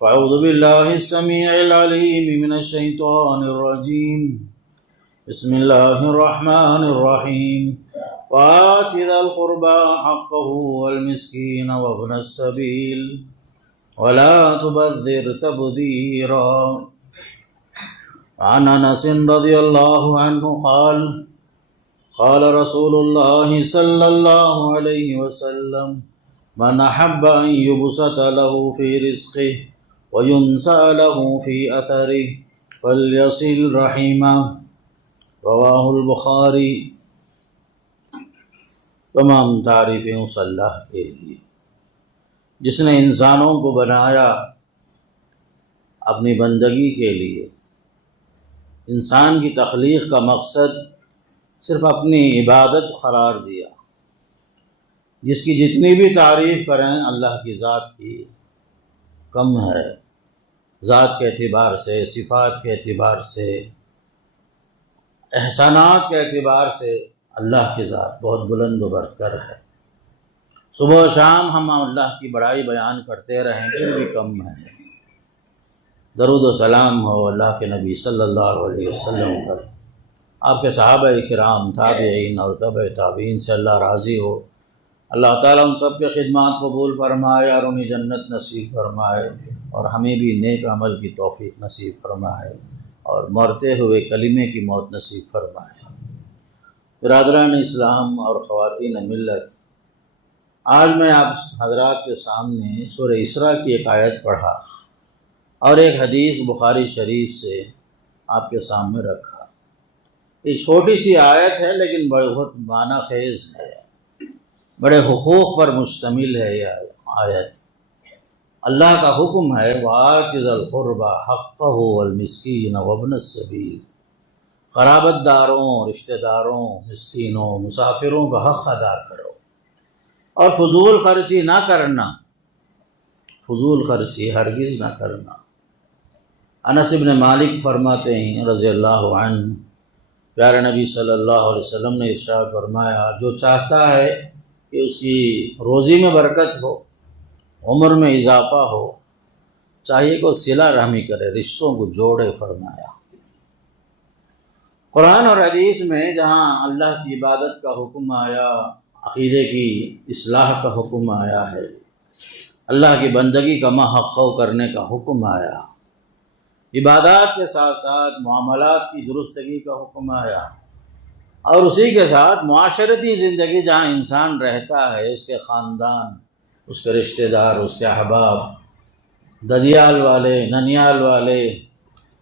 أعوذ بالله السميع العليم من الشيطان الرجيم. بسم الله الرحمن الرحيم. وآت ذا القربى حقه والمسكين وابن السبيل ولا تبذر تبذيرا. عن أنس رضي الله عنه قال قال رسول الله صلى الله عليه وسلم: من أحب أن يبسط له في رزقه وينسأ له في أثره فليصل رحمه. رواہ البخاری. تمام تعریفیں اس اللہ کے لیے جس نے انسانوں کو بنایا اپنی بندگی کے لیے. انسان کی تخلیق کا مقصد صرف اپنی عبادت قرار دیا. جس کی جتنی بھی تعریف کریں اللہ کی ذات کی کم ہے. ذات کے اعتبار سے، صفات کے اعتبار سے، احسانات کے اعتبار سے اللہ کی ذات بہت بلند و برتر ہے. صبح و شام ہم اللہ کی بڑائی بیان کرتے رہیں پھر بھی کم ہے. درود و سلام ہو اللہ کے نبی صلی اللہ علیہ وسلم پر، آپ کے صحابہ کرام، تابعین اور تبع تابعین سے اللہ راضی ہو. اللہ تعالیٰ ان سب کے خدمات قبول فرمائے اور انہیں جنت نصیب فرمائے، اور ہمیں بھی نیک عمل کی توفیق نصیب فرمائے اور مرتے ہوئے کلمے کی موت نصیب فرمائے. برادران اسلام اور خواتین ملت، آج میں آپ حضرات کے سامنے سورہ اسراء کی ایک آیت پڑھا اور ایک حدیث بخاری شریف سے آپ کے سامنے رکھا. ایک چھوٹی سی آیت ہے لیکن بہت معنی خیز ہے، بڑے حقوق پر مشتمل ہے. یہ آیت اللہ کا حکم ہے: وَآتِ ذَا الْقُرْبَى حَقَّهُ وَالْمِسْكِينَ وَابْنَ السَّبِيلِ. قرابت داروں، رشتہ داروں، مسکینوں، مسافروں کا حق ادا کرو اور فضول خرچی نہ کرنا. فضول خرچی ہرگز نہ کرنا. انس بن مالک فرماتے ہیں رضی اللہ عنہ، پیارے نبی صلی اللہ علیہ وسلم نے ارشاد فرمایا: جو چاہتا ہے کہ اس کی روزی میں برکت ہو، عمر میں اضافہ ہو، چاہیے کہ صلہ رحمی کرے، رشتوں کو جوڑے. فرمایا قرآن اور حدیث میں جہاں اللہ کی عبادت کا حکم آیا، عقیدے کی اصلاح کا حکم آیا ہے، اللہ کی بندگی کا محق کرنے کا حکم آیا، عبادات کے ساتھ ساتھ معاملات کی درستگی کا حکم آیا، اور اسی کے ساتھ معاشرتی زندگی جہاں انسان رہتا ہے، اس کے خاندان، اس کے رشتہ دار، اس کے احباب، ددیال والے، ننیال والے،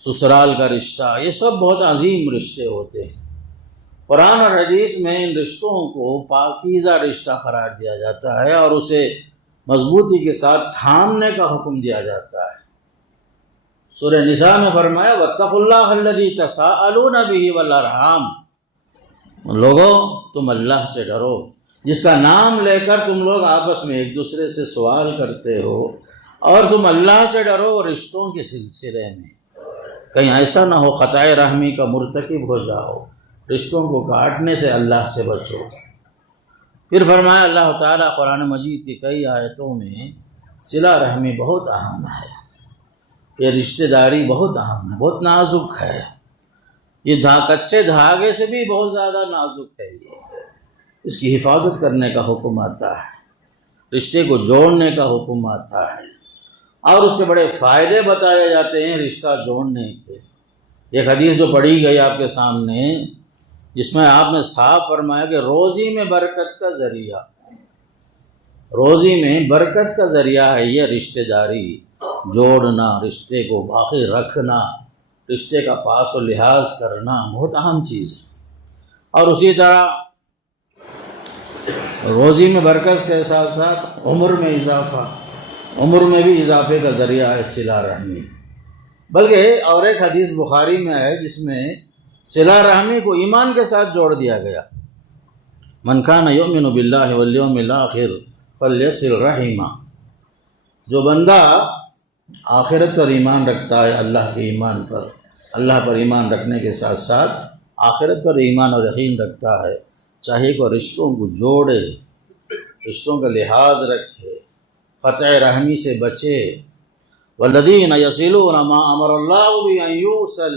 سسرال کا رشتہ، یہ سب بہت عظیم رشتے ہوتے ہیں. قرآن اور حدیث میں ان رشتوں کو پاکیزہ رشتہ قرار دیا جاتا ہے اور اسے مضبوطی کے ساتھ تھامنے کا حکم دیا جاتا ہے. سورہ نساء میں فرمایا: وَاتَّقُوا اللَّهَ الَّذِي تَسَاءَلُونَ بِهِ وَالْأَرْحَامَ. لوگوں تم اللہ سے ڈرو جس کا نام لے کر تم لوگ آپس میں ایک دوسرے سے سوال کرتے ہو، اور تم اللہ سے ڈرو رشتوں کے سلسلے میں. کہیں ایسا نہ ہو قطع رحمی کا مرتکب ہو جاؤ، رشتوں کو کاٹنے سے اللہ سے بچو. پھر فرمایا اللہ تعالیٰ قرآن مجید کی کئی آیتوں میں صلہ رحمی بہت اہم ہے، یہ رشتہ داری بہت اہم ہے، بہت نازک ہے. یہ کچے دھاگے سے بھی بہت زیادہ نازک ہے. اس کی حفاظت کرنے کا حکم آتا ہے، رشتے کو جوڑنے کا حکم آتا ہے، اور اس کے بڑے فائدے بتائے جاتے ہیں رشتہ جوڑنے کے. ایک حدیث جو پڑھی گئی آپ کے سامنے، جس میں آپ نے صاف فرمایا کہ روزی میں برکت کا ذریعہ، روزی میں برکت کا ذریعہ ہے یہ رشتہ داری جوڑنا، رشتے کو باقی رکھنا، رشتے کا پاس و لحاظ کرنا بہت اہم چیز ہے. اور اسی طرح روزی میں برکت کے ساتھ ساتھ عمر میں اضافہ، عمر میں بھی اضافے کا ذریعہ ہے صلہ رحمی. بلکہ اور ایک حدیث بخاری میں ہے جس میں صلہ رحمی کو ایمان کے ساتھ جوڑ دیا گیا. من کان یؤمن باللہ والیوم الآخر فلیصل رحمہ. جو بندہ آخرت پر ایمان رکھتا ہے، اللہ کے ایمان پر، اللہ پر ایمان رکھنے کے ساتھ ساتھ آخرت پر ایمان اور یقین رکھتا ہے، چاہے کہ رشتوں کو جوڑے، رشتوں کا لحاظ رکھے، قطع رحمی سے بچے، والذین یصلون ما امر اللہ بہ ان یوصل،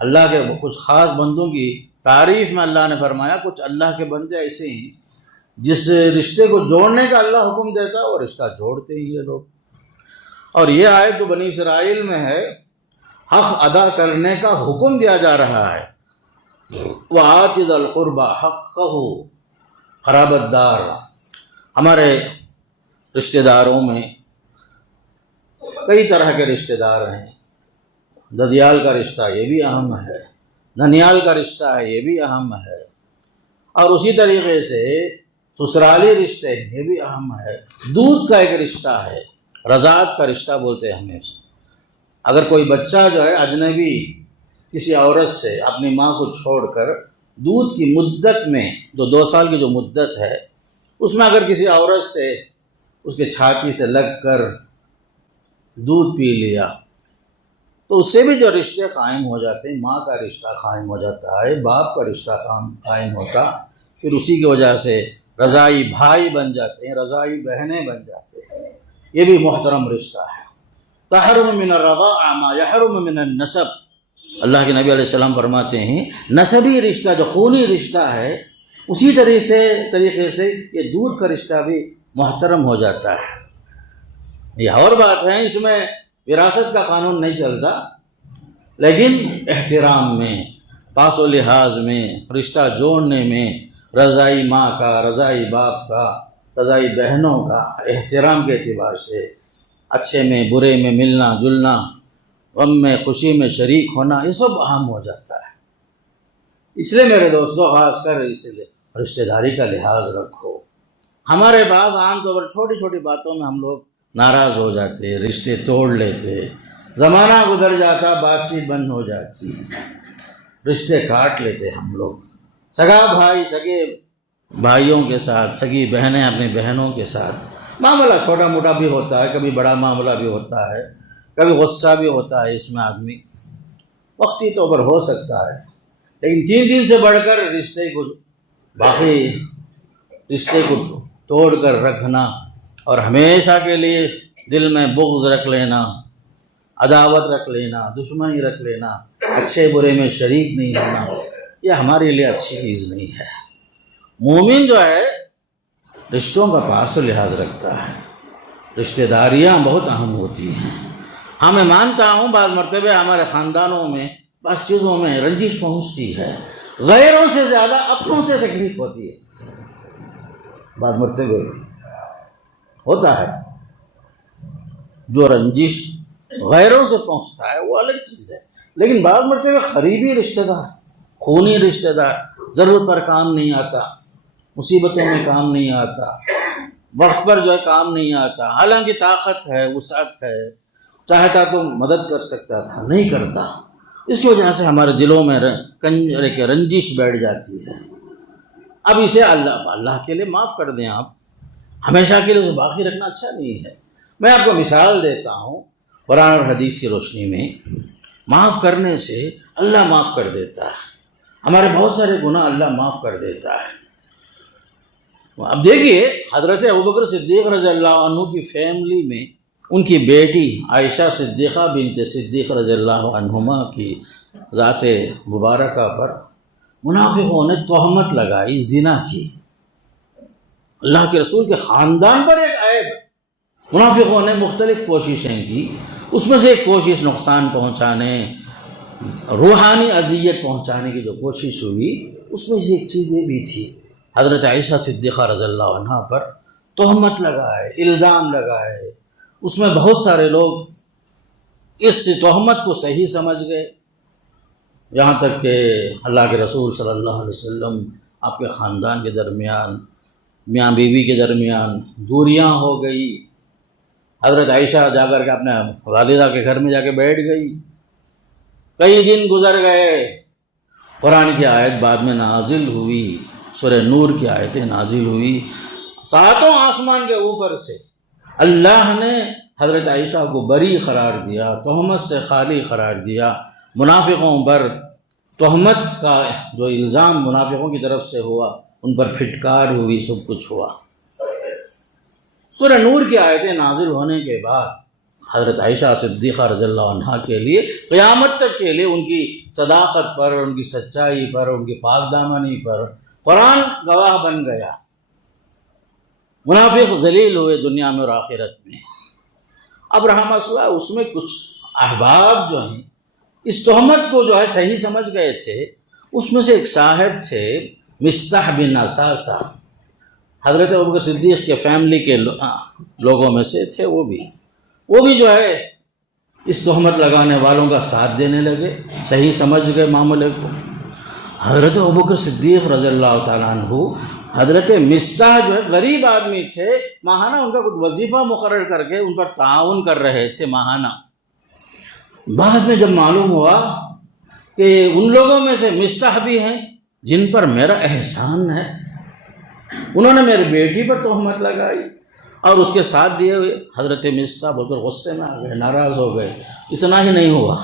اللہ کے کچھ خاص بندوں کی تعریف میں اللہ نے فرمایا کچھ اللہ کے بندے ایسے ہیں جس رشتے کو جوڑنے کا اللہ حکم دیتا ہے اور رشتہ جوڑتے ہی یہ لوگ۔ اور یہ آیت جو بنی اسرائیل میں ہے، حق ادا کرنے کا حکم دیا جا رہا ہے۔ وَآتِ ذَا الْقُرْبَى حَقَّهُ، قرابت دار، ہمارے رشتہ داروں میں کئی طرح کے رشتہ دار ہیں۔ ددیال کا رشتہ یہ بھی اہم ہے، ننیال کا رشتہ ہے یہ بھی اہم ہے، اور اسی طریقے سے سسرالی رشتے یہ بھی اہم ہے۔ دودھ کا ایک رشتہ ہے، رضاعت کا رشتہ بولتے ہیں ہمیں۔ اگر کوئی بچہ جو ہے اجنبی کسی عورت سے اپنی ماں کو چھوڑ کر دودھ کی مدت میں، جو 2 سال کی جو مدت ہے، اس میں اگر کسی عورت سے اس کے چھاتی سے لگ کر دودھ پی لیا تو اس سے بھی جو رشتے قائم ہو جاتے ہیں، ماں کا رشتہ قائم ہو جاتا ہے، باپ کا رشتہ قائم ہوتا، پھر اسی کی وجہ سے رضاعی بھائی بن جاتے ہیں، رضاعی بہنیں بن جاتے ہیں۔ یہ بھی محترم رشتہ ہے۔ تحرم من الرضاع ما يحرم من النسب، اللہ کے نبی علیہ السلام فرماتے ہیں نسبی رشتہ جو خونی رشتہ ہے، اسی طریقے سے یہ دودھ کا رشتہ بھی محترم ہو جاتا ہے۔ یہ اور بات ہے، اس میں وراثت کا قانون نہیں چلتا، لیکن احترام میں، پاس و لحاظ میں، رشتہ جوڑنے میں، رضائی ماں کا، رضائی باپ کا، رضائی بہنوں کا احترام کے اعتبار سے اچھے میں برے میں ملنا جلنا، غم میں خوشی میں شریک ہونا، یہ سب اہم ہو جاتا ہے۔ اس لیے میرے دوستو، خاص کر اس لیے رشتہ داری کا لحاظ رکھو۔ ہمارے پاس عام طور پر چھوٹی چھوٹی باتوں میں ہم لوگ ناراض ہو جاتے، رشتے توڑ لیتے، زمانہ گزر جاتا، بات چیت بند ہو جاتی، رشتے کاٹ لیتے ہم لوگ۔ سگا بھائی سگے بھائیوں کے ساتھ، سگی بہنیں اپنی بہنوں کے ساتھ، معاملہ چھوٹا موٹا بھی ہوتا ہے، کبھی بڑا معاملہ بھی ہوتا ہے، کبھی غصہ بھی ہوتا ہے، اس میں آدمی وقتی طور پر ہو سکتا ہے، لیکن 3 دن سے بڑھ کر باقی رشتے کو توڑ کر رکھنا اور ہمیشہ کے لیے دل میں بغض رکھ لینا، عداوت رکھ لینا، دشمنی رکھ لینا، اچھے برے میں شریک نہیں ہونا، یہ ہمارے لیے اچھی چیز نہیں ہے۔ مومن جو ہے رشتوں کا پاس و لحاظ رکھتا ہے، رشتہ داریاں بہت اہم ہوتی ہیں۔ ہاں میں مانتا ہوں بعض مرتبہ ہمارے خاندانوں میں بعض چیزوں میں رنجش پہنچتی ہے، غیروں سے زیادہ اپنوں سے تکلیف ہوتی ہے، بعض مرتبہ ہوتا ہے۔ جو رنجش غیروں سے پہنچتا ہے وہ الگ چیز ہے، لیکن بعض مرتبہ قریبی رشتہ دار، خونی رشتہ دار ضرورت پر کام نہیں آتا، مصیبتوں میں کام نہیں آتا، وقت پر جو ہے کام نہیں آتا، حالانکہ طاقت ہے، وسعت ہے، چاہتا تو مدد کر سکتا تھا، نہیں کرتا، اس کی وجہ سے ہمارے دلوں میں رنجش بیٹھ جاتی ہے۔ اب اسے اللہ کے لیے معاف کر دیں، آپ ہمیشہ کے لیے اسے باقی رکھنا اچھا نہیں ہے۔ میں آپ کو مثال دیتا ہوں، قرآن اور حدیث کی روشنی میں معاف کرنے سے اللہ معاف کر دیتا ہے، ہمارے بہت سارے گناہ اللہ معاف کر دیتا ہے۔ اب دیکھیے حضرت ابوبکر صدیق رضی اللہ عنہ کی فیملی میں ان کی بیٹی عائشہ صدیقہ بنت صدیق رضی اللہ عنہما کی ذات مبارکہ پر منافقوں نے تہمت لگائی زنا کی۔ اللہ کے رسول کے خاندان پر ایک عیب، منافقوں نے مختلف کوششیں کی، اس میں سے ایک کوشش نقصان پہنچانے، روحانی اذیت پہنچانے کی جو کوشش ہوئی، اس میں سے ایک چیز یہ بھی تھی، حضرت عائشہ صدیقہ رضی اللہ عنہ پر تہمت لگائے، الزام لگائے۔ اس میں بہت سارے لوگ اس تہمت کو صحیح سمجھ گئے، یہاں تک کہ اللہ کے رسول صلی اللہ علیہ وسلم، آپ کے خاندان کے درمیان، میاں بیوی کے درمیان دوریاں ہو گئی۔ حضرت عائشہ جا کر کے اپنے والدہ کے گھر میں جا کے بیٹھ گئی، کئی دن گزر گئے، قرآن کی آیت بعد میں نازل ہوئی، سورہ نور کی آیتیں نازل ہوئی، 7 آسمان کے اوپر سے اللہ نے حضرت عائشہ کو بری قرار دیا، تہمت سے خالی قرار دیا، منافقوں پر تہمت کا جو الزام منافقوں کی طرف سے ہوا ان پر پھٹکار ہوئی، سب کچھ ہوا۔ سورہ نور کی آیتیں نازل ہونے کے بعد حضرت عائشہ صدیقہ رضی اللہ عنہا کے لیے قیامت تک کے لیے ان کی صداقت پر، ان کی سچائی پر، ان کی پاک دامنی پر قرآن گواہ بن گیا۔ منافق ذلیل ہوئے دنیا میں اور آخرت میں۔ اب رہا مسئلہ اس میں کچھ احباب جو ہیں اس تہمت کو جو ہے صحیح سمجھ گئے تھے۔ اس میں سے ایک صاحب تھے مصطح بن اساسہ، حضرت ابوبکر صدیق کے فیملی کے لوگوں میں سے تھے۔ وہ بھی جو ہے اس تہمت لگانے والوں کا ساتھ دینے لگے، صحیح سمجھ گئے معاملے کو۔ حضرت ابوبکر صدیق رضی اللہ تعالیٰ عنہ، حضرت مصطح جو ہے غریب آدمی تھے، ماہانہ ان کا کچھ وظیفہ مقرر کر کے ان پر تعاون کر رہے تھے ماہانہ۔ بعد میں جب معلوم ہوا کہ ان لوگوں میں سے مصطح بھی ہیں جن پر میرا احسان ہے، انہوں نے میری بیٹی پر تہمت لگائی اور اس کے ساتھ دیے ہوئے، حضرت مصطح بول کر غصے میں آ گئے، ناراض ہو گئے۔ اتنا ہی نہیں ہوا،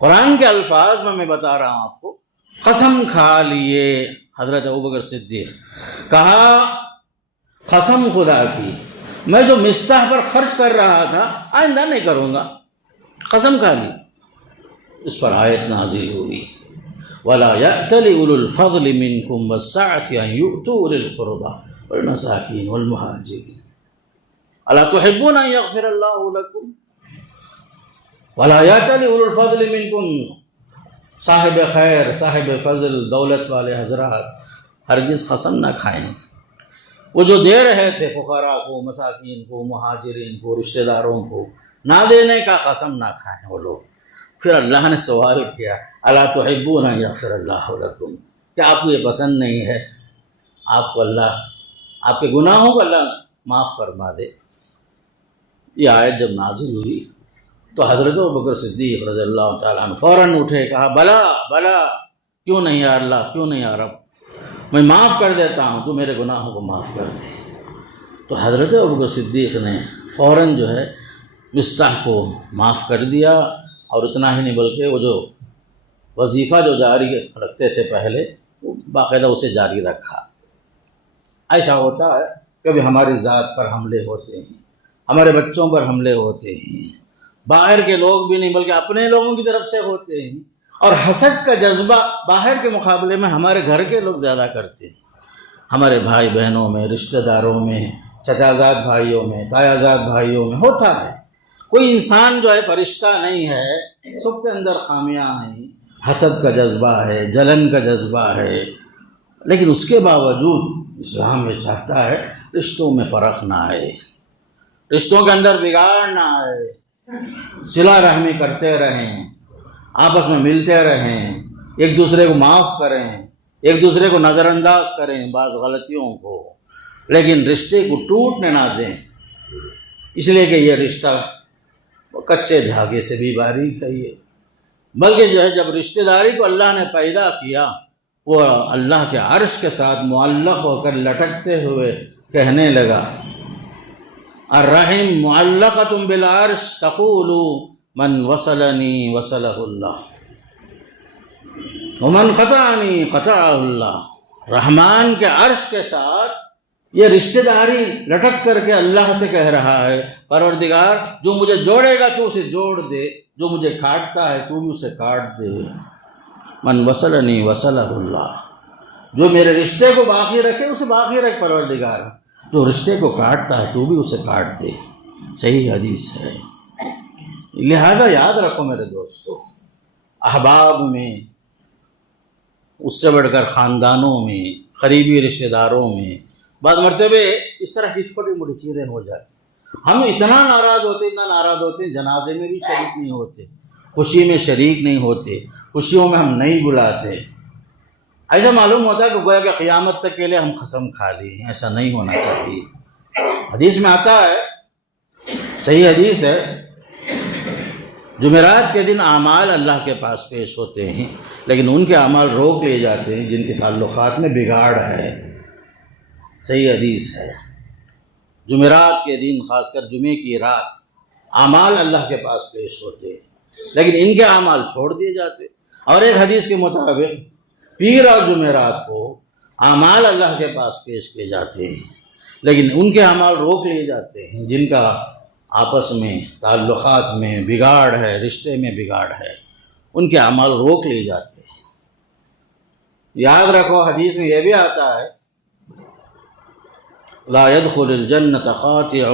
قرآن کے الفاظ میں بتا رہا ہوں آپ کو، قسم کھا لیے حضرت ابوبکر صدیق، کہا قسم خدا کی میں جو مصطح پر خرچ کر رہا تھا آئندہ نہیں کروں گا، قسم کھا لی۔ اس پر آیت نازل ہوئی وَلَا يَأْتَلِ أُولُو الْفَضْلِ مِنْكُمْ وَالسَّعَةِ أَنْ يُؤْتُوا أُولِي الْقُرْبَى وَالْمَسَاكِينِ وَالْمُهَاجِرِينَ أَلَا تُحِبُّونَ أَنْ يَغْفِرَ اللَّهُ لَكُمْ وَلَا يَأْتَلِ أُولُو الْفَضْلِ مِنْكُمْ، صاحب خیر، صاحب فضل، دولت والے حضرات ہرگز قسم نہ کھائیں۔ وہ جو دے رہے تھے فقراء کو، مساکین کو، مہاجرین کو، رشتہ داروں کو، نہ دینے کا قسم نہ کھائیں وہ لوگ۔ پھر اللہ نے سوال کیا الا تحبون ان یغفر اللہ لکم، کیا آپ کو یہ پسند نہیں ہے آپ کو اللہ آپ کے گناہوں کو اللہ معاف فرما دے؟ یہ آیت جب نازل ہوئی تو حضرت ابوبکر صدیق رضی اللہ تعالیٰ عنہ فوراً اٹھے، کہا بلا بلا، کیوں نہیں یا اللہ، کیوں نہیں یا رب، میں معاف کر دیتا ہوں، تو میرے گناہوں کو معاف کر دے۔ تو حضرت ابوبکر صدیق نے فوراً جو ہے مصطح کو معاف کر دیا، اور اتنا ہی نہیں بلکہ وہ جو وظیفہ جو جاری رکھتے تھے پہلے، وہ باقاعدہ اسے جاری رکھا۔ ایسا ہوتا ہے کبھی ہماری ذات پر حملے ہوتے ہیں، ہمارے بچوں پر حملے ہوتے ہیں، باہر کے لوگ بھی نہیں بلکہ اپنے لوگوں کی طرف سے ہوتے ہیں، اور حسد کا جذبہ باہر کے مقابلے میں ہمارے گھر کے لوگ زیادہ کرتے ہیں، ہمارے بھائی بہنوں میں، رشتہ داروں میں، چچازاد بھائیوں میں، تایازاد بھائیوں میں ہوتا ہے۔ کوئی انسان جو ہے فرشتہ نہیں ہے، سب کے اندر خامیاں ہیں، حسد کا جذبہ ہے، جلن کا جذبہ ہے، لیکن اس کے باوجود اسلام میں چاہتا ہے رشتوں میں فرق نہ آئے، رشتوں کے اندر بگاڑ نہ آئے، صلہ رحمی کرتے رہیں، آپس میں ملتے رہیں، ایک دوسرے کو معاف کریں، ایک دوسرے کو نظر انداز کریں بعض غلطیوں کو، لیکن رشتے کو ٹوٹنے نہ دیں، اس لیے کہ یہ رشتہ کچے دھاگے سے بھی باریک ہے یہ، بلکہ جو ہے جب رشتہ داری کو اللہ نے پیدا کیا، وہ اللہ کے عرش کے ساتھ معلق ہو کر لٹکتے ہوئے کہنے لگا الرحم معلقۃ بالعرش تقول من وصلنی وصلہ اللہ ومن قطعنی قطعہ اللہ۔ رحمان کے عرش کے ساتھ یہ رشتہ داری لٹک کر کے اللہ سے کہہ رہا ہے پروردگار جو مجھے جوڑے گا تو اسے جوڑ دے، جو مجھے کاٹتا ہے تو بھی اسے کاٹ دے۔ من وصلنی وصلہ اللہ، جو میرے رشتے کو باقی رکھے اسے باقی رکھ پروردگار، جو رشتے کو کاٹتا ہے تو بھی اسے کاٹ دے۔ صحیح حدیث ہے۔ لہذا یاد رکھو میرے دوستو، احباب میں، اس سے بڑھ کر خاندانوں میں، قریبی رشتہ داروں میں بعض مرتبہ اس طرح کی چھوٹی موٹی چیزیں ہو جاتی، ہم اتنا ناراض ہوتے ہیں، جنازے میں بھی شریک نہیں ہوتے، خوشی میں شریک نہیں ہوتے، خوشیوں میں ہم نہیں بلاتے، ایسا معلوم ہوتا ہے کہ گویا کہ قیامت تک کے لیے ہم قسم کھا لی ہیں۔ ایسا نہیں ہونا چاہیے۔ حدیث میں آتا ہے، صحیح حدیث ہے، جمعرات کے دن اعمال اللہ کے پاس پیش ہوتے ہیں، لیکن ان کے اعمال روک لیے جاتے ہیں جن کے تعلقات میں بگاڑ ہے۔ صحیح حدیث ہے، جمعرات کے دن، خاص کر جمعے کی رات، اعمال اللہ کے پاس پیش ہوتے ہیں، لیکن ان کے اعمال چھوڑ دیے جاتے۔ اور ایک حدیث کے مطابق پیر اور جمعرات کو اعمال اللہ کے پاس پیش کیے جاتے ہیں، لیکن ان کے اعمال روک لیے جاتے ہیں جن کا آپس میں تعلقات میں بگاڑ ہے، رشتے میں بگاڑ ہے، ان کے اعمال روک لیے جاتے ہیں۔ یاد رکھو حدیث میں یہ بھی آتا ہے لا يدخل الجنت قاطع،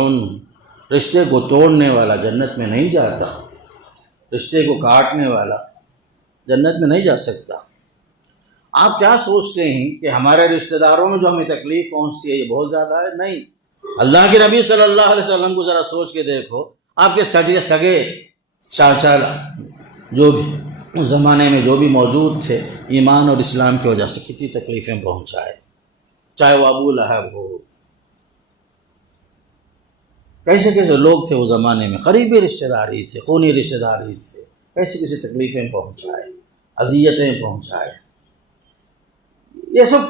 رشتے کو توڑنے والا جنت میں نہیں جاتا، رشتے کو کاٹنے والا جنت میں نہیں جا سکتا۔ آپ کیا سوچتے ہیں کہ ہمارے رشتہ داروں میں جو ہمیں تکلیف پہنچتی ہے یہ بہت زیادہ ہے؟ نہیں، اللہ کے نبی صلی اللہ علیہ وسلم کو ذرا سوچ کے دیکھو، آپ کے سگے چاچا جو بھی اس زمانے میں جو بھی موجود تھے، ایمان اور اسلام کی وجہ سے کتنی تکلیفیں پہنچائے، چاہے وہ ابو لہب ہو، کیسے کیسے لوگ تھے اس زمانے میں، قریبی رشتہ دار ہی تھے، خونی رشتہ دار ہی تھے، کیسے کیسے تکلیفیں پہنچائے، اذیتیں پہنچائے۔ یہ سب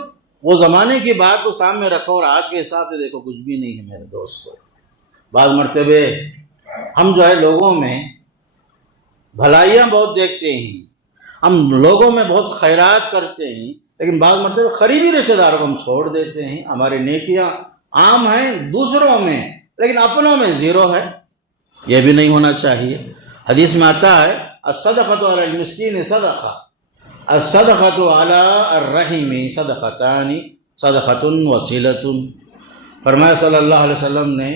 وہ زمانے کی بات کو سامنے رکھو اور آج کے حساب سے دیکھو کچھ بھی نہیں ہے میرے دوستو۔ بعض مرتبہ ہم جو ہے لوگوں میں بھلائیاں بہت دیکھتے ہیں، ہم لوگوں میں بہت خیرات کرتے ہیں، لیکن بعض مرتبہ قریبی رشتہ داروں کو ہم چھوڑ دیتے ہیں۔ ہماری نیکیاں عام ہیں دوسروں میں، لیکن اپنوں میں زیرو ہے، یہ بھی نہیں ہونا چاہیے۔ حدیث میں آتا ہے الصدقۃ علی المسکین صدقہ، الصدقۃ علی الرحم صدقتان، صدقۃ وصیلۃ۔ فرمایا صلی اللہ علیہ وسلم نے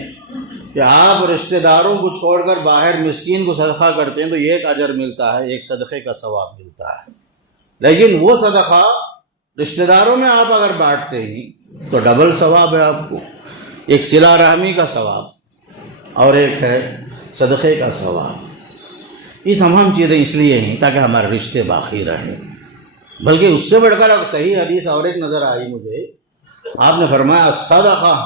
کہ آپ رشتہ داروں کو چھوڑ کر باہر مسکین کو صدقہ کرتے ہیں تو ایک اجر ملتا ہے، ایک صدقے کا ثواب ملتا ہے، لیکن وہ صدقہ رشتہ داروں میں آپ اگر بانٹتے ہیں تو ڈبل ثواب ہے آپ کو، ایک صلہ رحمی کا ثواب اور ایک ہے صدقے کا ثواب۔ یہ تمام چیزیں اس لیے ہیں تاکہ ہمارے رشتے باقی رہیں۔ بلکہ اس سے بڑھ کر صحیح حدیث اور ایک نظر آئی مجھے، آپ نے فرمایا الصدقہ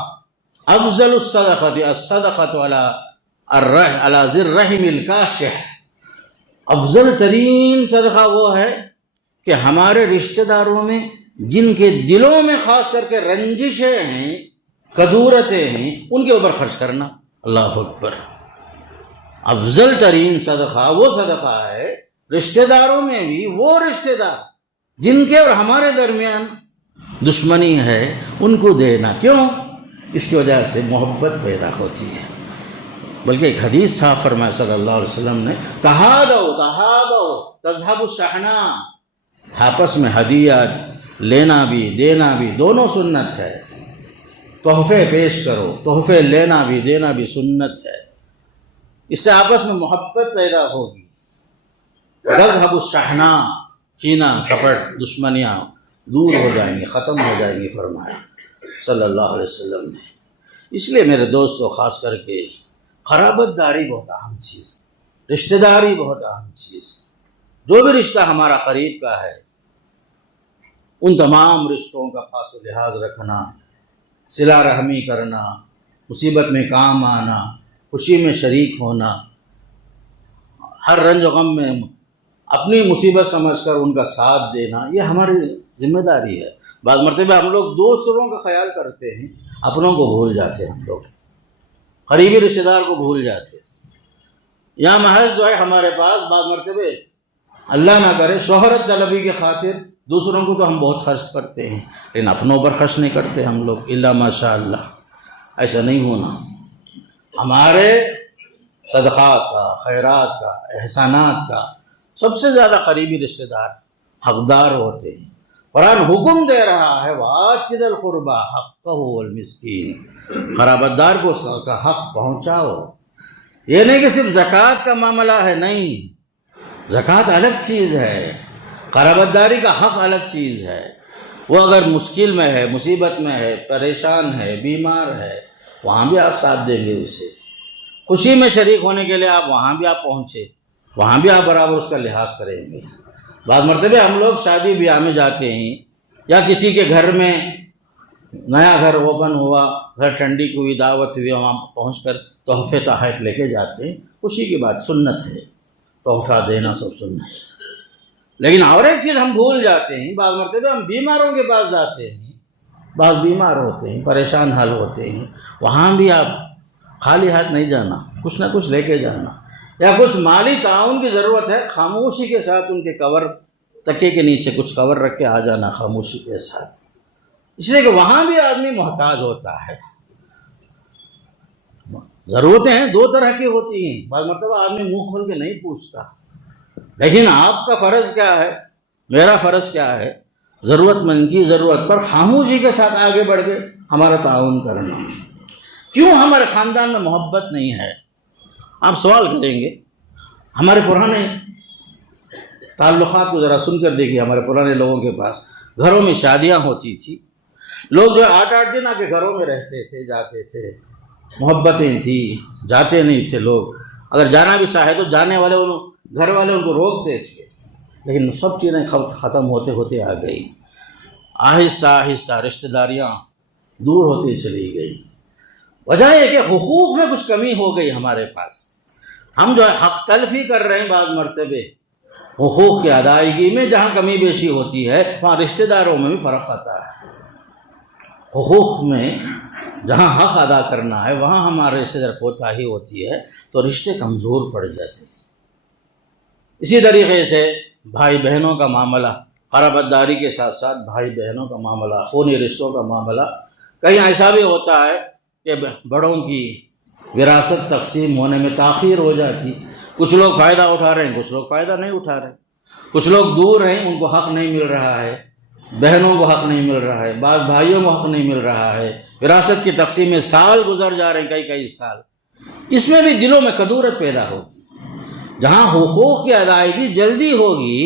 افضل الصدقۃ الصدقۃ علی ذی الرحم الکاشح، افضل ترین صدقہ وہ ہے کہ ہمارے رشتہ داروں میں جن کے دلوں میں خاص کر کے رنجشیں ہیں، کدورتیں ہیں، ان کے اوپر خرچ کرنا۔ اللہ اکبر۔ افضل ترین صدقہ وہ صدقہ ہے رشتہ داروں میں بھی وہ رشتہ دار جن کے اور ہمارے درمیان دشمنی ہے، ان کو دینا۔ کیوں؟ اس کی وجہ سے محبت پیدا ہوتی ہے۔ بلکہ ایک حدیث صاحب فرمایا صلی اللہ علیہ وسلم نے تہابوا تذهب الشحناء، آپس میں ہدیہ لینا بھی دینا بھی دونوں سنت ہے، تحفے پیش کرو، تحفے لینا بھی دینا بھی سنت ہے، اس سے آپس میں محبت پیدا ہوگی۔ تذهب الشحناء، کینہ کپٹ دشمنیاں دور ہو جائیں گی، ختم ہو جائیں گی فرمایا صلی اللہ علیہ وسلم نے۔ اس لیے میرے دوستو خاص کر کے قرابت داری بہت اہم چیز، رشتہ داری بہت اہم چیز۔ جو بھی رشتہ ہمارا قریب کا ہے ان تمام رشتوں کا خاص لحاظ رکھنا، صلہ رحمی کرنا، مصیبت میں کام آنا، خوشی میں شریک ہونا، ہر رنج و غم میں اپنی مصیبت سمجھ کر ان کا ساتھ دینا، یہ ہماری ذمہ داری ہے۔ بعض مرتبہ ہم لوگ دوسروں کا خیال کرتے ہیں، اپنوں کو بھول جاتے ہیں، ہم لوگ قریبی رشتہ دار کو بھول جاتے ہیں۔ یہاں محض جو ہے ہمارے پاس بعض مرتبہ اللہ نہ کرے شہرت طلبی کی خاطر دوسروں کو تو ہم بہت خرچ کرتے ہیں، لیکن اپنوں پر خرچ نہیں کرتے ہم لوگ، الا ماشاء اللہ۔ ایسا نہیں ہونا۔ ہمارے صدقات کا، خیرات کا، احسانات کا سب سے زیادہ قریبی رشتہ دار حقدار ہوتے ہیں۔ قرآن حکم دے رہا ہے وَآتِ ذِی الْقُرْبَىٰ حَقَّهُ وَالْمِسْكِينَ، قرابت دار کو اس کا حق پہنچاؤ۔ یہ نہیں کہ صرف زکوٰۃ کا معاملہ ہے، نہیں، زکوٰۃ الگ چیز ہے، قرابت داری کا حق الگ چیز ہے۔ وہ اگر مشکل میں ہے، مصیبت میں ہے، پریشان ہے، بیمار ہے، وہاں بھی آپ ساتھ دیں گے اسے۔ خوشی میں شریک ہونے کے لیے آپ وہاں بھی آپ پہنچے، وہاں بھی آپ برابر اس کا لحاظ کریں گے۔ بعض مرتبہ ہم لوگ شادی بیاہ میں جاتے ہیں یا کسی کے گھر میں نیا گھر اوپن ہوا، گھر ٹھنڈی کی ہوئی، دعوت ہوئی، وہاں پہنچ کر تحفے تحائف لے کے جاتے ہیں، خوشی کی بات، سنت ہے، تحفہ دینا سب سنت ہے۔ لیکن اور ایک چیز ہم بھول جاتے ہیں، بعض مرتبہ ہم بیماروں کے پاس جاتے ہیں، بعض بیمار ہوتے ہیں، پریشان حال ہوتے ہیں، وہاں بھی آپ خالی ہاتھ نہیں جانا، کچھ نہ کچھ لے کے جانا، یا کچھ مالی تعاون کی ضرورت ہے، خاموشی کے ساتھ ان کے کور، تکیے کے نیچے کچھ کور رکھ کے آ جانا خاموشی کے ساتھ، اس لیے کہ وہاں بھی آدمی محتاج ہوتا ہے۔ ضرورتیں ہیں دو طرح کی ہوتی ہیں، بعض مرتبہ آدمی منہ کھول کے نہیں پوچھتا، لیکن آپ کا فرض کیا ہے، میرا فرض کیا ہے، ضرورت مند کی ضرورت پر خاموشی کے ساتھ آگے بڑھ کے ہمارا تعاون کرنا۔ کیوں ہمارے خاندان میں محبت نہیں ہے؟ آپ سوال کریں گے، ہمارے پرانے تعلقات کو ذرا سن کر دیکھیے۔ ہمارے پرانے لوگوں کے پاس گھروں میں شادیاں ہوتی تھی، لوگ جو 8-8 دن آ کے گھروں میں رہتے تھے، جاتے تھے، محبتیں تھی، جاتے نہیں تھے لوگ، اگر جانا بھی چاہے تو جانے والے گھر والے ان کو روکتے تھے، لیکن سب چیزیں ختم ہوتے ہوتے آ گئی، آہستہ آہستہ رشتہ داریاں دور ہوتی چلی گئی۔ وجہ یہ کہ حقوق میں کچھ کمی ہو گئی ہمارے پاس، ہم جو ہے حق تلفی کر رہے ہیں، بعض مرتبے حقوق کی ادائیگی میں جہاں کمی بیشی ہوتی ہے وہاں رشتہ داروں میں بھی فرق آتا ہے۔ حقوق میں جہاں حق ادا کرنا ہے وہاں ہمارے رشتہ دار کوتاہی ہوتی ہے تو رشتے کمزور پڑ جاتے ہیں۔ اسی طریقے سے بھائی بہنوں کا معاملہ، قرابت داری کے ساتھ ساتھ بھائی بہنوں کا معاملہ، خونی رشتوں کا معاملہ، کہیں ایسا بھی ہوتا ہے کہ بڑوں کی وراثت تقسیم ہونے میں تاخیر ہو جاتی، کچھ لوگ فائدہ اٹھا رہے ہیں، کچھ لوگ فائدہ نہیں اٹھا رہے، کچھ لوگ دور ہیں ان کو حق نہیں مل رہا ہے، بہنوں کو حق نہیں مل رہا ہے، بعض بھائیوں کو حق نہیں مل رہا ہے، وراثت کی تقسیم میں سال گزر جا رہے ہیں، کئی سال، اس میں بھی دلوں میں کدورت پیدا ہوتی۔ جہاں حقوق کی ادائیگی جلدی ہوگی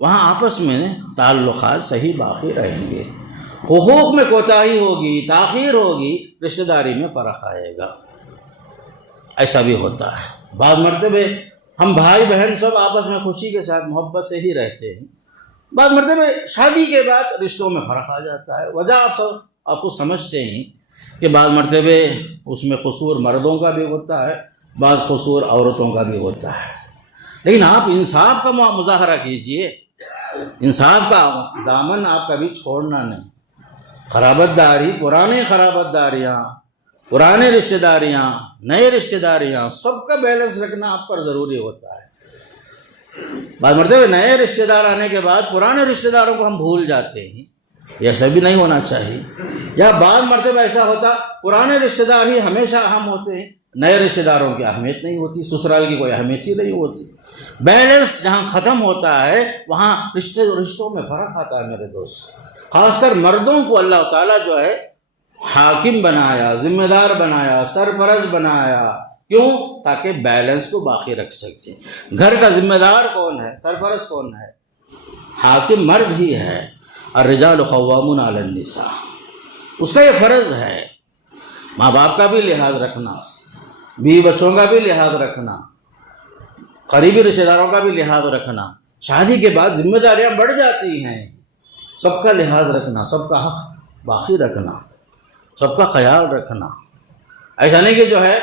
وہاں آپس میں تعلقات صحیح باقی رہیں گے، حقوق میں کوتاہی ہوگی، تاخیر ہوگی، رشتہ داری میں فرق آئے گا۔ ایسا بھی ہوتا ہے، بعض مرتبے ہم بھائی بہن سب آپس میں خوشی کے ساتھ محبت سے ہی رہتے ہیں، بعض مرتبے شادی کے بعد رشتوں میں فرق آ جاتا ہے۔ وجہ آپ کو سمجھتے ہیں کہ بعض مرتبے اس میں قصور مردوں کا بھی ہوتا ہے، بعض قصور عورتوں کا بھی ہوتا ہے، لیکن آپ انصاف کا مظاہرہ کیجئے، انصاف کا دامن آپ کبھی چھوڑنا نہیں۔ قرابت داری، پرانے قرابت داریاں، پرانے رشتہ داریاں، نئے رشتہ داریاں، سب کا بیلنس رکھنا آپ پر ضروری ہوتا ہے۔ بعض مرتبہ نئے رشتہ دار آنے کے بعد پرانے رشتہ داروں کو ہم بھول جاتے ہیں، یہ ایسا بھی نہیں ہونا چاہیے۔ یا بعض مرتبہ ایسا ہوتا پرانے رشتہ دار ہی ہمیشہ اہم ہوتے ہیں، نئے رشتہ داروں کی اہمیت نہیں ہوتی، سسرال کی کوئی اہمیت ہی نہیں ہوتی۔ بیلنس جہاں ختم ہوتا ہے وہاں رشتوں میں فرق آتا ہے میرے دوست۔ خاص کر مردوں کو اللہ تعالیٰ جو ہے حاکم بنایا، ذمہ دار بنایا، سرپرست بنایا، کیوں؟ تاکہ بیلنس کو باقی رکھ سکے۔ گھر کا ذمہ دار کون ہے؟ سرپرست کون ہے؟ حاکم مرد ہی ہے۔ الرجال قوامون علی النساء، اس کا یہ فرض ہے، ماں باپ کا بھی لحاظ رکھنا، بیوی بچوں کا بھی لحاظ رکھنا، قریبی رشتہ داروں کا بھی لحاظ رکھنا۔ شادی کے بعد ذمہ داریاں بڑھ جاتی ہیں، سب کا لحاظ رکھنا، سب کا حق باقی رکھنا، سب کا خیال رکھنا۔ ایسا نہیں کہ جو ہے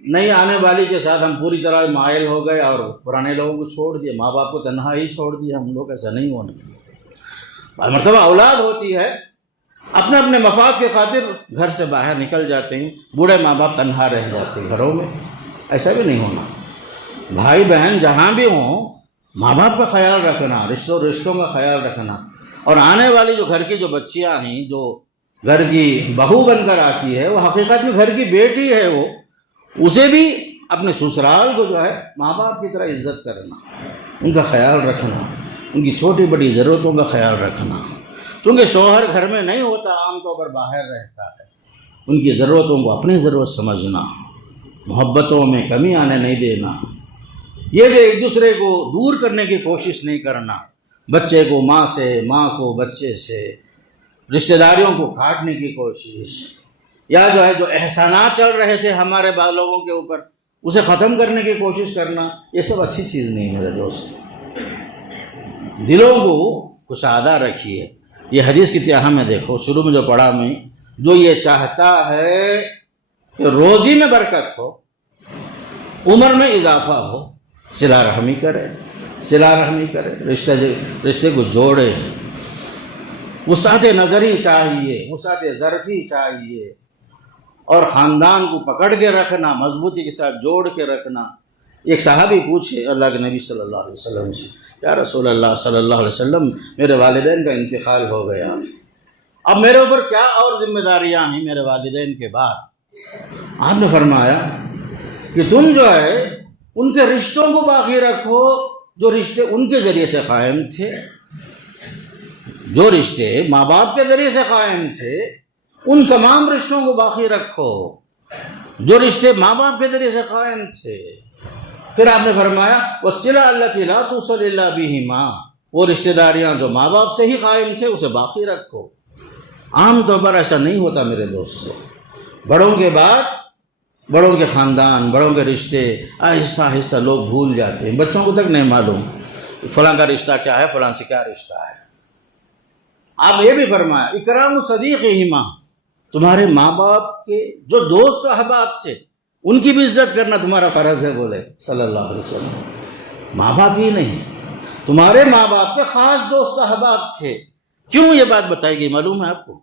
نئی آنے والی کے ساتھ ہم پوری طرح مائل ہو گئے اور پرانے لوگوں کو چھوڑ دیے، ماں باپ کو تنہا ہی چھوڑ دیا ہم لوگ، ایسا نہیں ہونا۔ بعض مرتبہ اولاد ہوتی ہے، اپنے اپنے مفاد کی خاطر گھر سے باہر نکل جاتے ہیں، بوڑھے ماں باپ تنہا رہ جاتے ہیں گھروں میں، ایسا بھی نہیں ہونا۔ بھائی بہن جہاں بھی ہوں ماں باپ کا خیال رکھنا، رشتوں کا خیال رکھنا، اور آنے والی جو گھر کی جو بچیاں ہیں، جو گھر کی بہو بن کر آتی ہے، وہ حقیقت میں گھر کی بیٹی ہے، وہ اسے بھی اپنے سسرال کو جو ہے ماں باپ کی طرح عزت کرنا، ان کا خیال رکھنا، ان کی چھوٹی بڑی ضرورتوں کا خیال رکھنا۔ چونکہ شوہر گھر میں نہیں ہوتا، عام طور پر باہر رہتا ہے، ان کی ضرورتوں کو اپنی ضرورت سمجھنا، محبتوں میں کمی آنے نہیں دینا، یہ کہ ایک دوسرے کو دور کرنے کی کوشش نہیں کرنا، بچے کو ماں سے، ماں کو بچے سے، رشتہ داریوں کو کاٹنے کی کوشش، یا جو ہے جو احسانات چل رہے تھے ہمارے بعض لوگوں کے اوپر اسے ختم کرنے کی کوشش کرنا، یہ سب اچھی چیز نہیں میرے دوست۔ دلوں کو کشادہ رکھیے۔ یہ حدیث کی تہہ میں دیکھو، شروع میں جو پڑھا میں، جو یہ چاہتا ہے کہ روزی میں برکت ہو، عمر میں اضافہ ہو، صلہ رحمی کرے، رشتے کو جوڑے، وسعت نظری چاہیے، وسعت ظرفی چاہیے، اور خاندان کو پکڑ کے رکھنا، مضبوطی کے ساتھ جوڑ کے رکھنا۔ ایک صحابی پوچھے اللہ کے نبی صلی اللہ علیہ وسلم سے، یا رسول اللہ صلی اللہ علیہ وسلم، میرے والدین کا انتقال ہو گیا، اب میرے اوپر کیا اور ذمہ داریاں ہیں میرے والدین کے بعد؟ آپ نے فرمایا کہ تم جو ہے ان کے رشتوں کو باقی رکھو جو رشتے ان کے ذریعے سے قائم تھے، جو رشتے ماں باپ کے ذریعے سے قائم تھے ان تمام رشتوں کو باقی رکھو جو رشتے ماں باپ کے ذریعے سے قائم تھے۔ پھر آپ نے فرمایا وَالصِّلَةُ الَّتِي لَا تُوصَلُ إِلَّا بِهِمَا، وہ رشتہ داریاں جو ماں باپ سے ہی قائم تھے اسے باقی رکھو۔ عام طور پر ایسا نہیں ہوتا میرے دوستو، بڑوں کے بعد بڑوں کے خاندان، بڑوں کے رشتے آہستہ آہستہ لوگ بھول جاتے ہیں، بچوں کو تک نہیں معلوم فلاں کا رشتہ کیا ہے، فلاں سے کیا رشتہ ہے۔ آپ یہ بھی فرمایا اکرام صدیقہما، تمہارے ماں باپ کے جو دوست و احباب تھے ان کی بھی عزت کرنا تمہارا فرض ہے، بولے صلی اللہ علیہ وسلم۔ ماں باپ ہی نہیں، تمہارے ماں باپ کے خاص دوست و احباب تھے۔ کیوں یہ بات بتائی گئی معلوم ہے آپ کو؟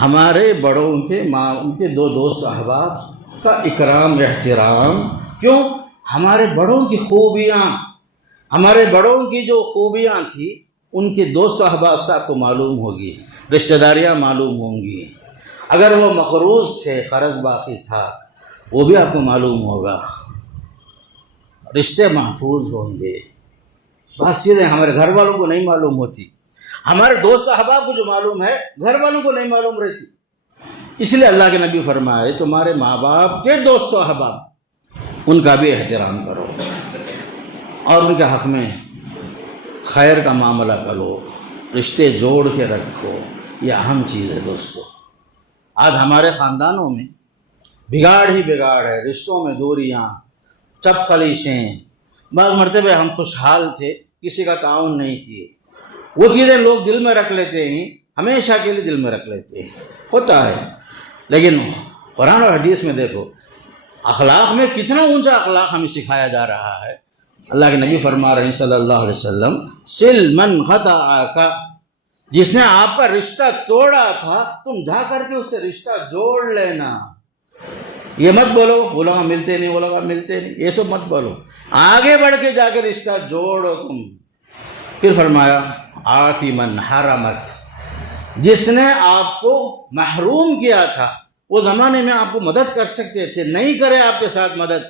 ہمارے بڑوں ان کے دو دوست و احباب کا اکرام احترام، کیوں؟ ہمارے بڑوں کی خوبیاں، ہمارے بڑوں کی جو خوبیاں تھیں ان کے دوست و احباب سے آپ کو معلوم ہوگی، رشتہ داریاں معلوم ہوں گی۔ اگر وہ مقروض تھے، قرض باقی تھا، وہ بھی آپ کو معلوم ہوگا، رشتے محفوظ ہوں گے۔ بات سیدھے ہمارے گھر والوں کو نہیں معلوم ہوتی، ہمارے دوست احباب کو جو معلوم ہے گھر والوں کو نہیں معلوم رہتی۔ اس لیے اللہ کے نبی فرمائے تمہارے ماں باپ کے دوست و احباب ان کا بھی احترام کرو اور ان کے حق میں خیر کا معاملہ کرو، رشتے جوڑ کے رکھو، یہ اہم چیز ہے دوستو۔ آج ہمارے خاندانوں میں بگاڑ ہی بگاڑ ہے، رشتوں میں دوریاں، چپ خلیشیں، بعض مرتبہ ہم خوشحال تھے کسی کا تعاون نہیں کیے، وہ چیزیں لوگ دل میں رکھ لیتے ہیں، ہمیشہ کے لیے دل میں رکھ لیتے ہیں، ہوتا ہے۔ لیکن قرآن اور حدیث میں دیکھو اخلاق میں کتنا اونچا اخلاق ہمیں سکھایا جا رہا ہے۔ اللہ کے نبی فرما رہے ہیں صلی اللہ علیہ وسلم سل من قطعک، جس نے آپ کا رشتہ توڑا تھا تم جا کر کے اس سے رشتہ جوڑ لینا۔ یہ مت بولو وہ لوگ ملتے نہیں، وہ لوگ ملتے نہیں، یہ سب مت بولو، آگے بڑھ کے جا کے رشتہ جوڑو تم۔ پھر فرمایا آتی من حرمک، جس نے آپ کو محروم کیا تھا، وہ زمانے میں آپ کو مدد کر سکتے تھے، نہیں کرے آپ کے ساتھ مدد،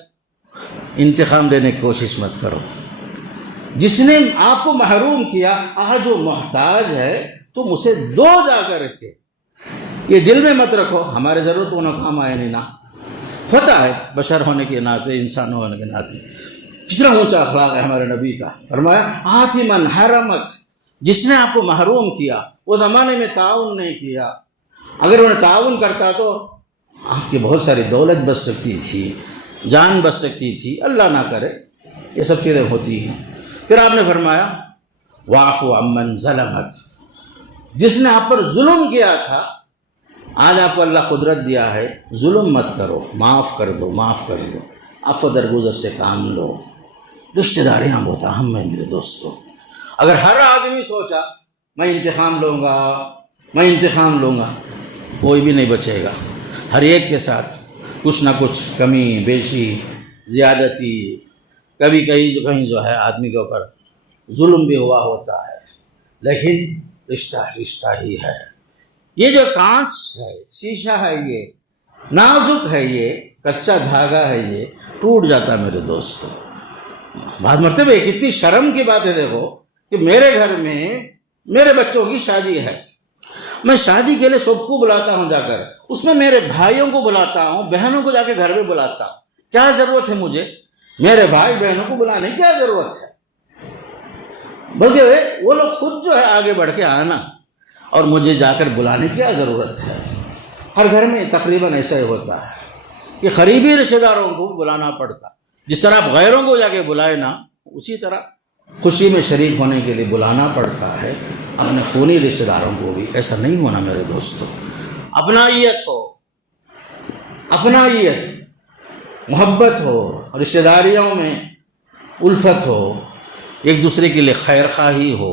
انتقام دینے کی کوشش مت کرو۔ جس نے آپ کو محروم کیا، آج جو محتاج ہے تم اسے دو جا کر کے، یہ دل میں مت رکھو ہمارے ضرورت ہونا کام آئے نہیں، نہ ہوتا ہے بشر ہونے کے ناطے، انسان ہونے کے ناطے۔ کتنا اونچا اخلاق ہے ہمارے نبی کا، فرمایا آتی من حرمک، جس نے آپ کو محروم کیا، وہ زمانے میں تعاون نہیں کیا، اگر انہیں تعاون کرتا تو آپ کی بہت ساری دولت بچ سکتی تھی، جان بچ سکتی تھی، اللہ نہ کرے یہ سب چیزیں ہوتی ہیں۔ پھر آپ نے فرمایا واعف عمن ظلمک، جس نے آپ پر ظلم کیا تھا، آج آپ کو اللہ قدرت دیا ہے، ظلم مت کرو، معاف کر دو، معاف کر دو، عفو درگزر سے کام لو۔ رشتہ داریاں بہت اہم ہیں میرے دوستو۔ اگر ہر آدمی سوچا میں انتقام لوں گا، میں انتقام لوں گا، کوئی بھی نہیں بچے گا۔ ہر ایک کے ساتھ کچھ نہ کچھ کمی بیشی، زیادتی، کبھی کہیں جو ہے آدمی کے اوپر ظلم بھی ہوا ہوتا ہے، لیکن رشتہ رشتہ ہی ہے۔ یہ جو کانچ ہے، شیشہ ہے، یہ نازک ہے، یہ کچا دھاگا ہے، یہ ٹوٹ جاتا ہے میرے دوستو۔ بعض مرتبہ کتنی شرم کی بات ہے، دیکھو کہ میرے گھر میں میرے بچوں کی شادی ہے، میں شادی کے لیے سب کو بلاتا ہوں، جا کر اس میں میرے بھائیوں کو بلاتا ہوں، بہنوں کو جا کے گھر میں بلاتا ہوں۔ کیا ضرورت ہے مجھے میرے بھائی بہنوں کو بلانے کی؟ کیا ضرورت ہے؟ بلکہ وہ لوگ خود جو ہے آگے بڑھ کے آنا اور مجھے جا کر بلانے کی کیا ضرورت ہے؟ ہر گھر میں تقریباً ایسا ہی ہوتا ہے کہ قریبی رشتہ داروں کو بلانا پڑتا، جس طرح آپ غیروں کو جا کے بلائے نا، اسی طرح خوشی میں شریک ہونے کے لیے بلانا پڑتا ہے اپنے خونی رشتہ داروں کو بھی۔ ایسا نہیں ہونا میرے دوستو، اپنائیت ہو، اپنائیت، محبت ہو، رشتہ داریوں میں الفت ہو، ایک دوسرے کے لیے خیر خواہی ہو،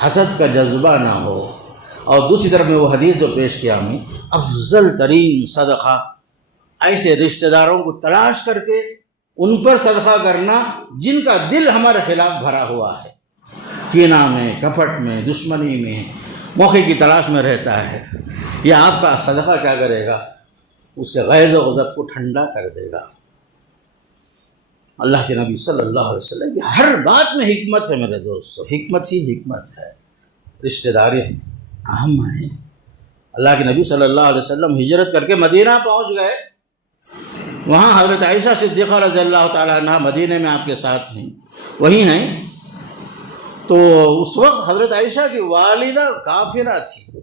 حسد کا جذبہ نہ ہو۔ اور دوسری طرف میں وہ حدیث جو پیش کیا ہمیں، افضل ترین صدقہ ایسے رشتہ داروں کو تلاش کر کے ان پر صدقہ کرنا جن کا دل ہمارے خلاف بھرا ہوا ہے، کینہ میں، کپٹ میں، دشمنی میں، موقع کی تلاش میں رہتا ہے۔ یہ آپ کا صدقہ کیا کرے گا؟ اس کے غیظ و غضب کو ٹھنڈا کر دے گا۔ اللہ کے نبی صلی اللہ علیہ وسلم کی ہر بات میں حکمت ہے میرے دوستو، حکمت ہی حکمت ہے۔ رشتہ داری اہم ہیں۔ اللہ کے نبی صلی اللہ علیہ وسلم ہجرت کر کے مدینہ پہنچ گئے، وہاں حضرت عائشہ صدیقہ رضی اللہ تعالیٰ عنہ مدینہ میں آپ کے ساتھ ہیں، وہی ہیں۔ تو اس وقت حضرت عائشہ کی والدہ کافرہ تھی،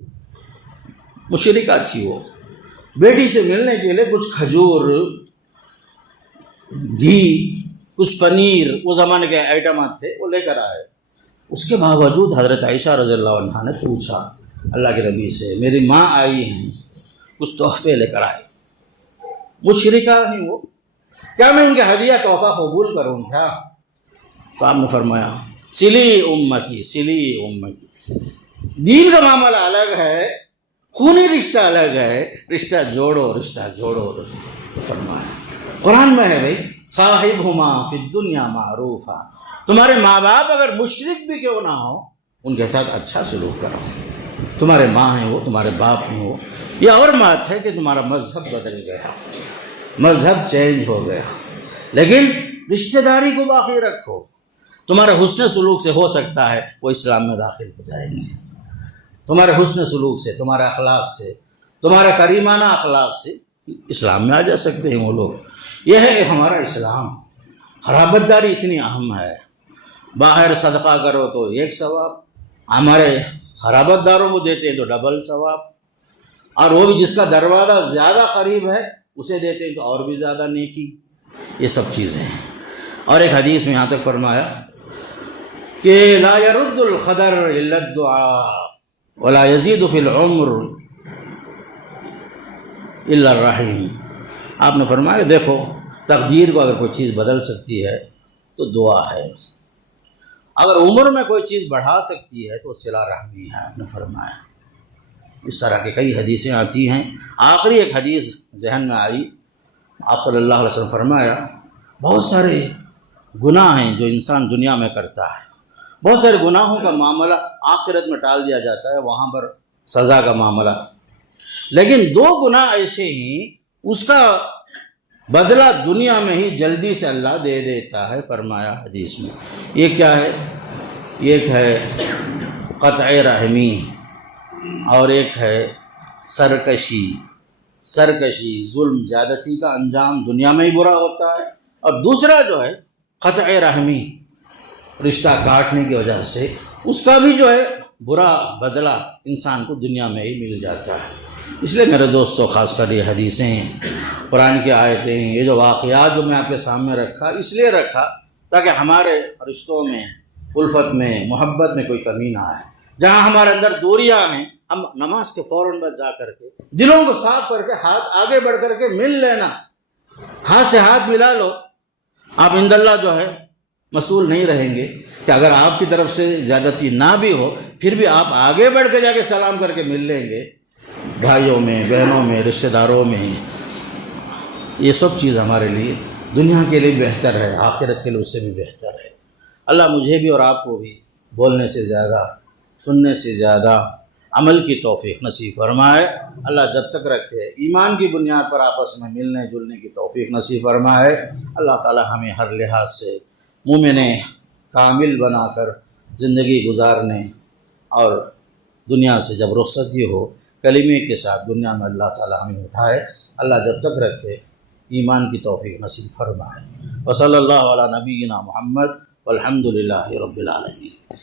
مشرکہ تھی۔ وہ بیٹی سے ملنے کے لیے کچھ کھجور، گھی، کچھ پنیر، وہ زمانے کے آئٹمات تھے، وہ لے کر آئے۔ اس کے باوجود حضرت عائشہ رضی اللہ عنہ نے پوچھا اللہ کے نبی سے، میری ماں آئی ہیں، کچھ تحفے لے کر آئے، مشرکہ ہیں وہ، کیا میں ان کے ہدیہ تحفہ قبول کروں کیا؟ تو آپ نے فرمایا سلی امکی، سلی امکی۔ دین کا معاملہ الگ ہے، خونی رشتہ الگ ہے، رشتہ جوڑو، رشتہ جوڑو فرمایا۔ قرآن میں ہے بھائی صاحبہما فی الدنیا معروفا، تمہارے ماں باپ اگر مشرک بھی کیوں نہ ہو ان کے ساتھ اچھا سلوک کرو۔ تمہارے ماں ہیں وہ، تمہارے باپ ہیں وہ۔ یہ اور بات ہے کہ تمہارا مذہب بدل گیا، مذہب چینج ہو گیا، لیکن رشتہ داری کو باقی رکھو۔ تمہارے حسن سلوک سے ہو سکتا ہے وہ اسلام میں داخل ہو جائیں گے، تمہارے حسن سلوک سے، تمہارے اخلاق سے، تمہارے کریمانہ اخلاق سے اسلام میں آ جا سکتے ہیں وہ لوگ۔ یہ ہے ہمارا اسلام۔ خرابت داری اتنی اہم ہے، باہر صدقہ کرو تو ایک ثواب، ہمارے خرابت داروں کو دیتے ہیں تو ڈبل ثواب، اور وہ بھی جس کا دروازہ زیادہ قریب ہے اسے دیتے ہیں تو اور بھی زیادہ نیکی۔ یہ سب چیزیں ہیں۔ اور ایک حدیث میں یہاں تک فرمایا کہ لا يرد القدر الا الدعاء ولا يزيد في العمر الا الرحیم۔ آپ نے فرمایا دیکھو تقدیر کو اگر کوئی چیز بدل سکتی ہے تو دعا ہے، اگر عمر میں کوئی چیز بڑھا سکتی ہے تو صلہ رحمی ہے، آپ نے فرمایا۔ اس طرح کی کئی حدیثیں آتی ہیں۔ آخری ایک حدیث ذہن میں آئی، آپ صلی اللہ علیہ وسلم فرمایا بہت سارے گناہ ہیں جو انسان دنیا میں کرتا ہے، بہت سارے گناہوں کا معاملہ آخرت میں ٹال دیا جاتا ہے، وہاں پر سزا کا معاملہ، لیکن دو گناہ ایسے ہی اس کا بدلہ دنیا میں ہی جلدی سے اللہ دے دیتا ہے، فرمایا حدیث میں۔ یہ کیا ہے؟ ایک ہے قطع رحمی اور ایک ہے سرکشی۔ سرکشی، ظلم، زیادتی کا انجام دنیا میں ہی برا ہوتا ہے، اور دوسرا جو ہے قطع رحمی، رشتہ کاٹنے کی وجہ سے اس کا بھی جو ہے برا بدلہ انسان کو دنیا میں ہی مل جاتا ہے۔ اس لیے میرے دوستو خاص کر یہ حدیثیں، قرآن کی آیتیں، یہ جو واقعات جو میں آپ کے سامنے رکھا، اس لیے رکھا تاکہ ہمارے رشتوں میں، الفت میں، محبت میں کوئی کمی نہ آئے۔ جہاں ہمارے اندر دوریاں ہیں، ہم نماز کے فوراً بعد جا کر کے دلوں کو صاف کر کے ہاتھ آگے بڑھ کر کے مل لینا، ہاتھ سے ہاتھ ملا لو۔ آپ عند اللہ جو ہے مسئول نہیں رہیں گے کہ اگر آپ کی طرف سے زیادتی نہ بھی ہو پھر بھی آپ آگے بڑھ کے جا کے سلام کر کے مل لیں گے، بھائیوں میں، بہنوں میں، رشتہ داروں میں۔ یہ سب چیز ہمارے لیے دنیا کے لیے بہتر ہے، آخرت کے لیے اس سے بھی بہتر ہے۔ اللہ مجھے بھی اور آپ کو بھی بولنے سے زیادہ، سننے سے زیادہ عمل کی توفیق نصیب فرمائے۔ اللہ جب تک رکھے ایمان کی بنیاد پر آپس میں ملنے جلنے کی توفیق نصیب فرمائے۔ اللہ تعالی ہمیں ہر لحاظ سے مومن کامل بنا کر زندگی گزارنے، اور دنیا سے جب رخصتی ہو کلمے کے ساتھ دنیا میں اللہ تعالی ہمیں اٹھائے۔ اللہ جب تک رکھے ایمان کی توفیق نصیب فرمائے۔ وصلی اللہ علی نبینا محمد والحمد للہ رب العالمین۔